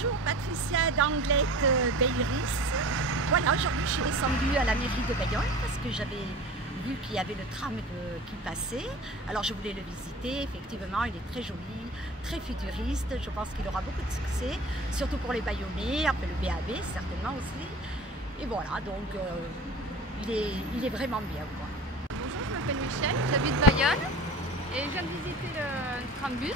Bonjour, Patricia d'Anglette Beiris. Voilà, aujourd'hui je suis descendue à la mairie de Bayonne parce que j'avais vu qu'il y avait le tram qui passait. Alors je voulais le visiter, effectivement il est très joli, très futuriste, je pense qu'il aura beaucoup de succès, surtout pour les Bayonnais, après le BAB certainement aussi. Et voilà, donc il est vraiment bien, quoi. Bonjour, je m'appelle Michel, j'habite Bayonne et je viens de visiter le trambus.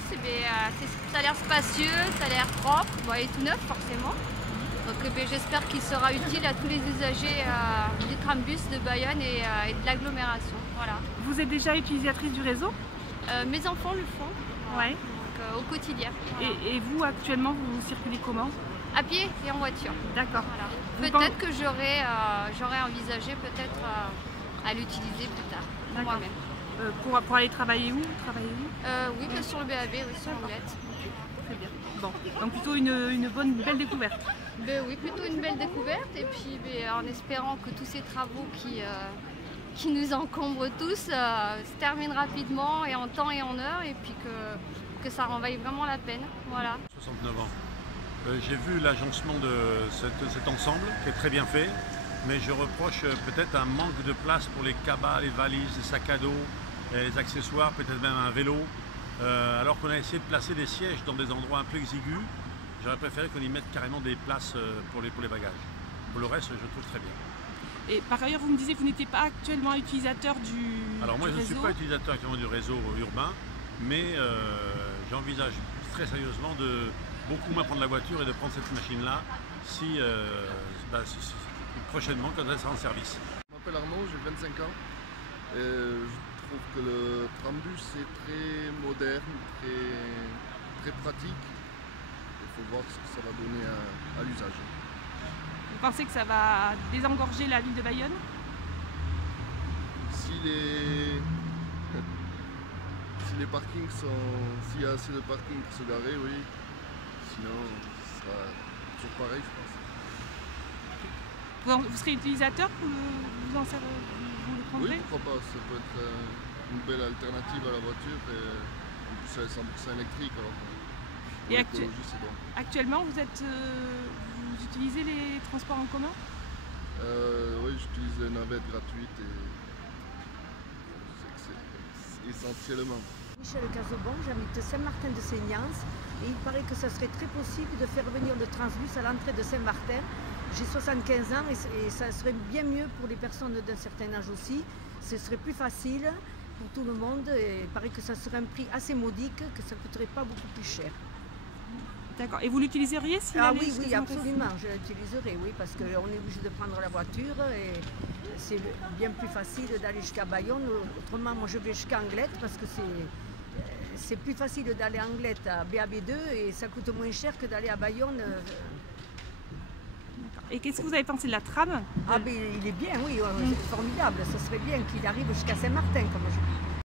Ça a l'air spacieux, ça a l'air propre, bon, et tout neuf forcément. Donc j'espère qu'il sera utile à tous les usagers du trambus de Bayonne et de l'agglomération. Voilà. Vous êtes déjà utilisatrice du réseau? Mes enfants le font, Ouais. donc, au quotidien. Voilà. Et vous, actuellement, vous circulez comment? À pied et en voiture. D'accord. Voilà. Peut-être que j'aurais envisagé peut-être à l'utiliser plus tard, pour moi-même. Pour aller travailler où? Oui, bien sur le BAB, oui, sur Anglette. Très bien. Bon, donc plutôt une belle découverte. Oui, plutôt une belle découverte et puis en espérant que tous ces travaux qui nous encombrent tous se terminent rapidement et en temps et en heure et puis que ça en vaille vraiment la peine. Voilà. 69 ans. J'ai vu l'agencement de cet ensemble qui est très bien fait, mais je reproche peut-être un manque de place pour les cabas, les valises, les sacs à dos, les accessoires, peut-être même un vélo. Alors qu'on a essayé de placer des sièges dans des endroits un peu exigus, j'aurais préféré qu'on y mette carrément des places pour les bagages. Pour le reste, je trouve très bien. Et par ailleurs, vous me disiez que vous n'étiez pas actuellement utilisateur du Alors moi, du je ne suis réseau. pas utilisateur actuellement du réseau urbain, mais j'envisage très sérieusement de beaucoup moins prendre la voiture et de prendre cette machine-là si prochainement, quand elle sera en service. Je m'appelle Arnaud, j'ai 25 ans. Et je trouve que le trambus est très moderne, très pratique. Il faut voir ce que ça va donner à l'usage. Vous pensez que ça va désengorger la ville de Bayonne? Si les parkings s'il y a assez de parkings pour se garer, oui. Sinon, ce sera toujours pareil, je pense. Vous serez utilisateur? Vous le prendrez? Oui, pourquoi pas. Ça peut être une belle alternative à la voiture et en plus elle est 100% électrique. Alors, Et l'écologie, c'est bon. Actuellement, vous utilisez les transports en commun? Oui, j'utilise les navettes gratuites et c'est essentiellement. Michel Cazobon, j'habite Saint-Martin-de-Seignance et il paraît que ça serait très possible de faire venir le transbus à l'entrée de Saint-Martin. J'ai 75 ans et ça serait bien mieux pour les personnes d'un certain âge aussi. Ce serait plus facile pour tout le monde et il paraît que ça serait un prix assez modique, que ça ne coûterait pas beaucoup plus cher. D'accord. Et vous l'utiliseriez si Oui, absolument, je l'utiliserai, oui, parce qu'on est obligé de prendre la voiture et c'est bien plus facile d'aller jusqu'à Bayonne. Autrement, moi je vais jusqu'à Anglette parce que c'est plus facile d'aller à Anglette à BAB2 et ça coûte moins cher que d'aller à Bayonne. Et qu'est-ce que vous avez pensé de la tram? Il est bien, oui, c'est formidable. Ce serait bien qu'il arrive jusqu'à Saint-Martin, comme je dis.